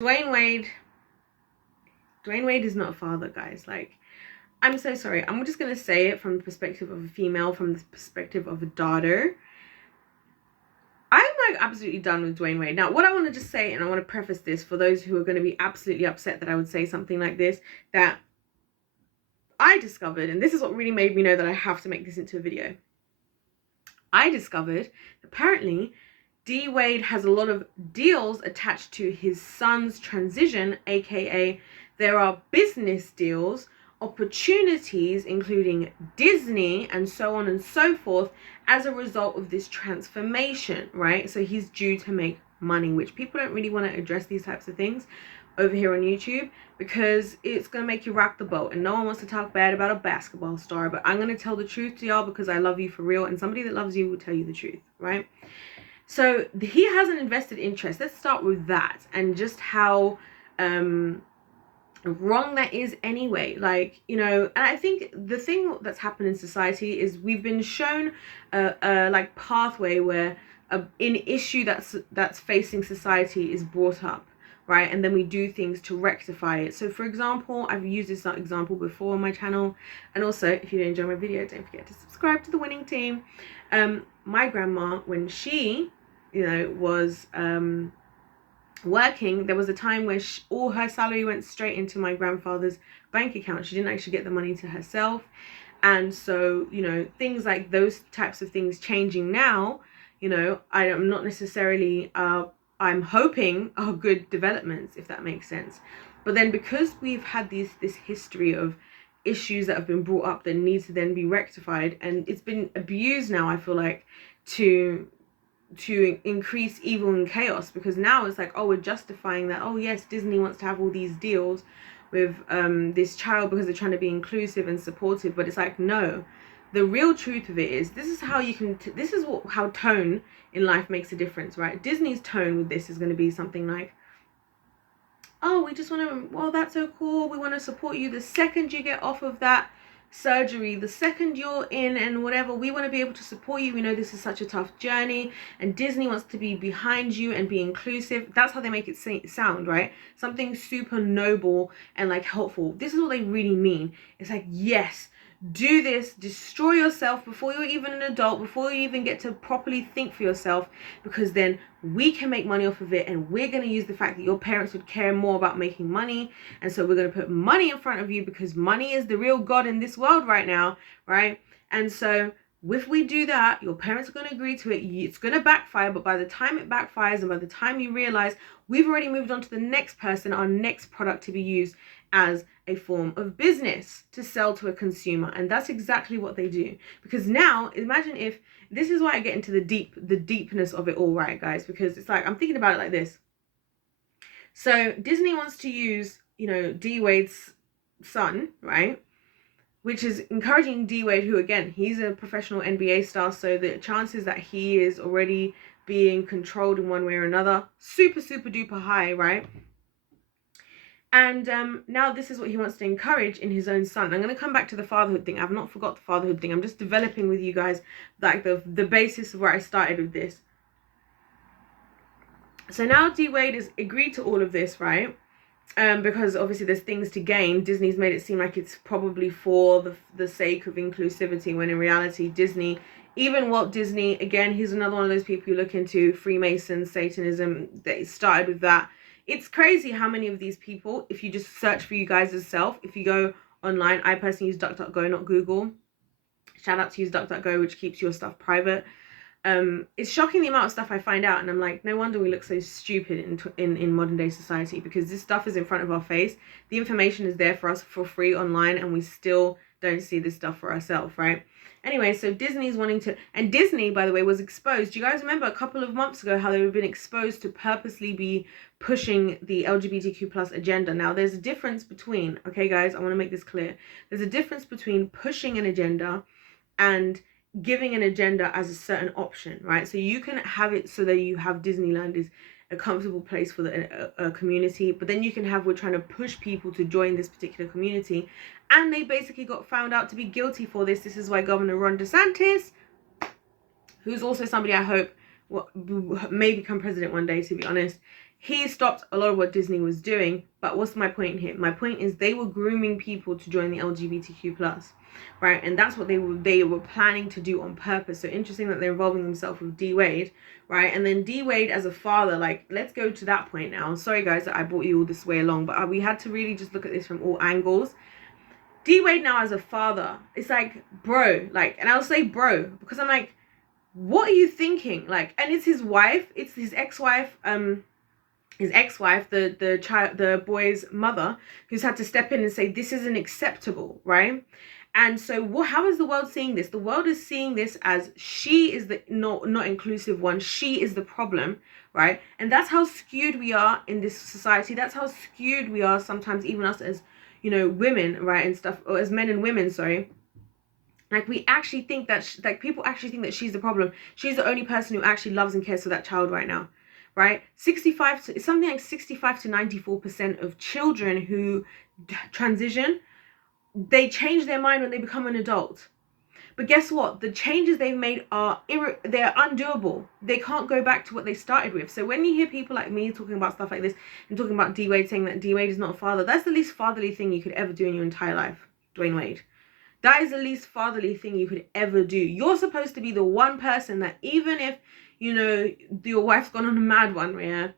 Dwayne Wade is not a father, guys. Like, I'm so sorry. I'm just gonna say it from the perspective of a female, from the perspective of a daughter. I'm like absolutely done with Dwayne Wade. Now, what I want to just say, and I want to preface this for those who are going to be absolutely upset that I would say something like this, that I discovered, and this is what really made me know that I have to make this into a video. I discovered apparently D Wade has a lot of deals attached to his son's transition, aka there are business deals, opportunities, including Disney and so on and so forth, as a result of this transformation, right? So he's due to make money, which people don't really want to address these types of things over here on YouTube because it's going to make you rock the boat, and no one wants to talk bad about a basketball star. But I'm going to tell the truth to y'all because I love you for real, and somebody that loves you will tell you the truth, right? So he has an invested interest. Let's start with that, and just how wrong that is anyway. Like, you know, and I think the thing that's happened in society is we've been shown a like pathway where an issue that's facing society is brought up, right? And then we do things to rectify it. So for example, I've used this example before on my channel. And also, if you enjoy my video, don't forget to subscribe to the winning team. My grandma, when she, you know, was working, there was a time where all her salary went straight into my grandfather's bank account. She didn't actually get the money to herself. And so, you know, things like those types of things changing now, you know, I am not necessarily I'm hoping are good developments, if that makes sense. But then because we've had this history of issues that have been brought up that need to then be rectified, and it's been abused now, I feel like, to increase evil and chaos, because now it's like, oh, we're justifying that, oh yes, Disney wants to have all these deals with this child because they're trying to be inclusive and supportive. But it's like, no, the real truth of it is, this is how you can this is how tone in life makes a difference, right? Disney's tone with this is going to be something like, oh, we just want to, well, that's so cool, we want to support you the second you get off of that surgery, the second you're in, and whatever, we want to be able to support you. We know this is such a tough journey, and Disney wants to be behind you and be inclusive. That's how they make it sound, right? Something super noble and like helpful. This is what they really mean. It's like, yes, do this, destroy yourself before you're even an adult, before you even get to properly think for yourself, because then we can make money off of it, and we're going to use the fact that your parents would care more about making money, and so we're going to put money in front of you because money is the real god in this world right now, right? And so if we do that, your parents are going to agree to it. It's going to backfire, but by the time it backfires and by the time you realize, we've already moved on to the next person, our next product to be used as a form of business to sell to a consumer. And that's exactly what they do. Because now, imagine if, this is why I get into the deepness of it all, right, guys? Because it's like, I'm thinking about it like this. So Disney wants to use, you know, D Wade's son, right? Which is encouraging D Wade, who, again, he's a professional NBA star, so the chances that he is already being controlled in one way or another, super, super duper high, right? And now this is what he wants to encourage in his own son. I'm going to come back to the fatherhood thing. I've not forgot the fatherhood thing. I'm just developing with you guys like the basis of where I started with this. So now D Wade has agreed to all of this, right? Because obviously there's things to gain. Disney's made it seem like it's probably for the sake of inclusivity, when in reality, Disney, even Walt Disney, again, he's another one of those people you look into, Freemasons, Satanism, they started with that. It's crazy how many of these people, if you just search for you guys yourself, if you go online, I personally use DuckDuckGo, not Google. Shout out to use DuckDuckGo, which keeps your stuff private. It's shocking the amount of stuff I find out, and I'm like, no wonder we look so stupid in modern day society, because this stuff is in front of our face. The information is there for us for free online, and we still don't see this stuff for ourselves, right? Anyway, so Disney's wanting to, and Disney, by the way, was exposed. Do you guys remember a couple of months ago how they've been exposed to purposely be pushing the LGBTQ plus agenda? Now, there's a difference between, okay, guys, I want to make this clear. There's a difference between pushing an agenda and giving an agenda as a certain option, right? So you can have it so that you have Disneyland is a comfortable place for the community, but then you can have, we're trying to push people to join this particular community, and they basically got found out to be guilty for this. This is why Governor Ron DeSantis, who's also somebody I hope may become president one day, to be honest, he stopped a lot of what Disney was doing. But what's my point here? My point is they were grooming people to join the LGBTQ plus, right? And that's what they were planning to do on purpose. So interesting that they're involving themselves with D Wade, right? And then D Wade as a father, like, let's go to that point now. Sorry guys that I brought you all this way along, but we had to really just look at this from all angles. D Wade now as a father, it's like, bro, like, and I'll say bro because I'm like, what are you thinking? Like, and it's his wife, it's his ex-wife, the boy's mother, who's had to step in and say this isn't acceptable, right? And so how is the world seeing this? The world is seeing this as she is the not inclusive one. She is the problem, right? And that's how skewed we are in this society. That's how skewed we are sometimes, even us as, you know, women, right, and stuff, or as men and women, sorry. Like, we actually think that, like, people actually think that she's the problem. She's the only person who actually loves and cares for that child right now, right? Something like 65 to 94% of children who transition, they change their mind when they become an adult. But guess what? The changes they've made they're undoable. They can't go back to what they started with. So when you hear people like me talking about stuff like this and talking about D Wade, saying that D Wade is not a father, that's the least fatherly thing you could ever do in your entire life, Dwayne Wade. That is the least fatherly thing you could ever do. You're supposed to be the one person that, even if, you know, your wife's gone on a mad one, yeah,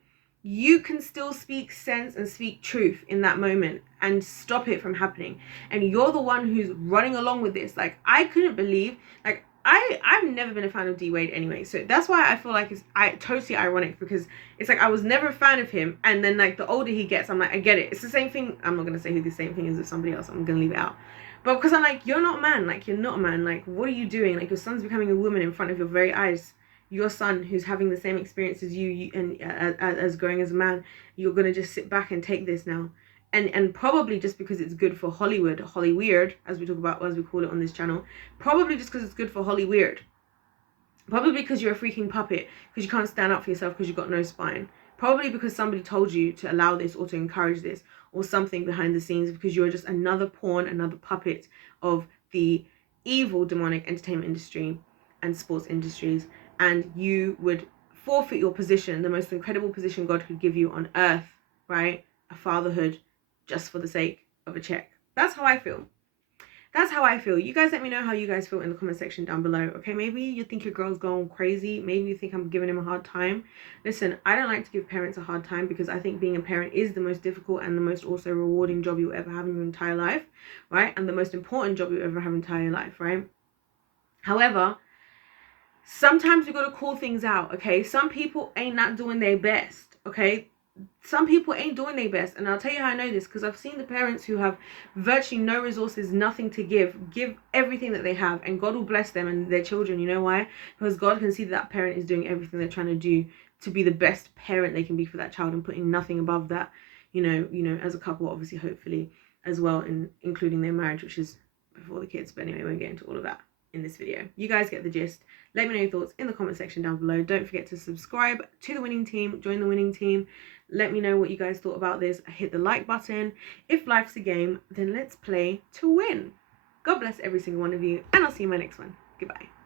you can still speak sense and speak truth in that moment and stop it from happening. And you're the one who's running along with this. Like, I couldn't believe, like, I've never been a fan of D Wade anyway. So that's why I feel like it's totally ironic, because it's like I was never a fan of him. And then, like, the older he gets, I'm like, I get it. It's the same thing. I'm not going to say who the same thing is with somebody else. I'm going to leave it out. But because I'm like, you're not a man. Like, you're not a man. Like, what are you doing? Like, your son's becoming a woman in front of your very eyes. Your son, who's having the same experience as you and as growing as a man, you're going to just sit back and take this now. And probably just because it's good for Hollywood, Hollyweird, as we talk about, as we call it on this channel, probably just because it's good for Hollyweird. Probably because you're a freaking puppet, because you can't stand up for yourself because you've got no spine. Probably because somebody told you to allow this or to encourage this, or something behind the scenes, because you're just another pawn, another puppet of the evil demonic entertainment industry and sports industries. And you would forfeit your position, the most incredible position God could give you on earth, right? A fatherhood, just for the sake of a check. That's how I feel. That's how I feel. You guys let me know how you guys feel in the comment section down below. Okay, maybe you think your girl's going crazy. Maybe you think I'm giving him a hard time. Listen, I don't like to give parents a hard time, because I think being a parent is the most difficult and the most also rewarding job you'll ever have in your entire life, right? And the most important job you'll ever have in your entire life, right? However, sometimes we got to call things out, okay? Some people ain't not doing their best, okay? Some people ain't doing their best. And I'll tell you how I know this, because I've seen the parents who have virtually no resources, nothing to give everything that they have, and God will bless them and their children. You know why? Because God can see that parent is doing everything they're trying to do to be the best parent they can be for that child, and putting nothing above that, you know, as a couple, obviously, hopefully, as well, in including their marriage, which is before the kids. But anyway, we won't get into all of that in this video. You guys get the gist. Let me know your thoughts in the comment section down below. Don't forget to subscribe to the winning team, join the winning team. Let me know what you guys thought about this. Hit the like button. If life's a game, then let's play to win. God bless every single one of you, and I'll see you in my next one. Goodbye.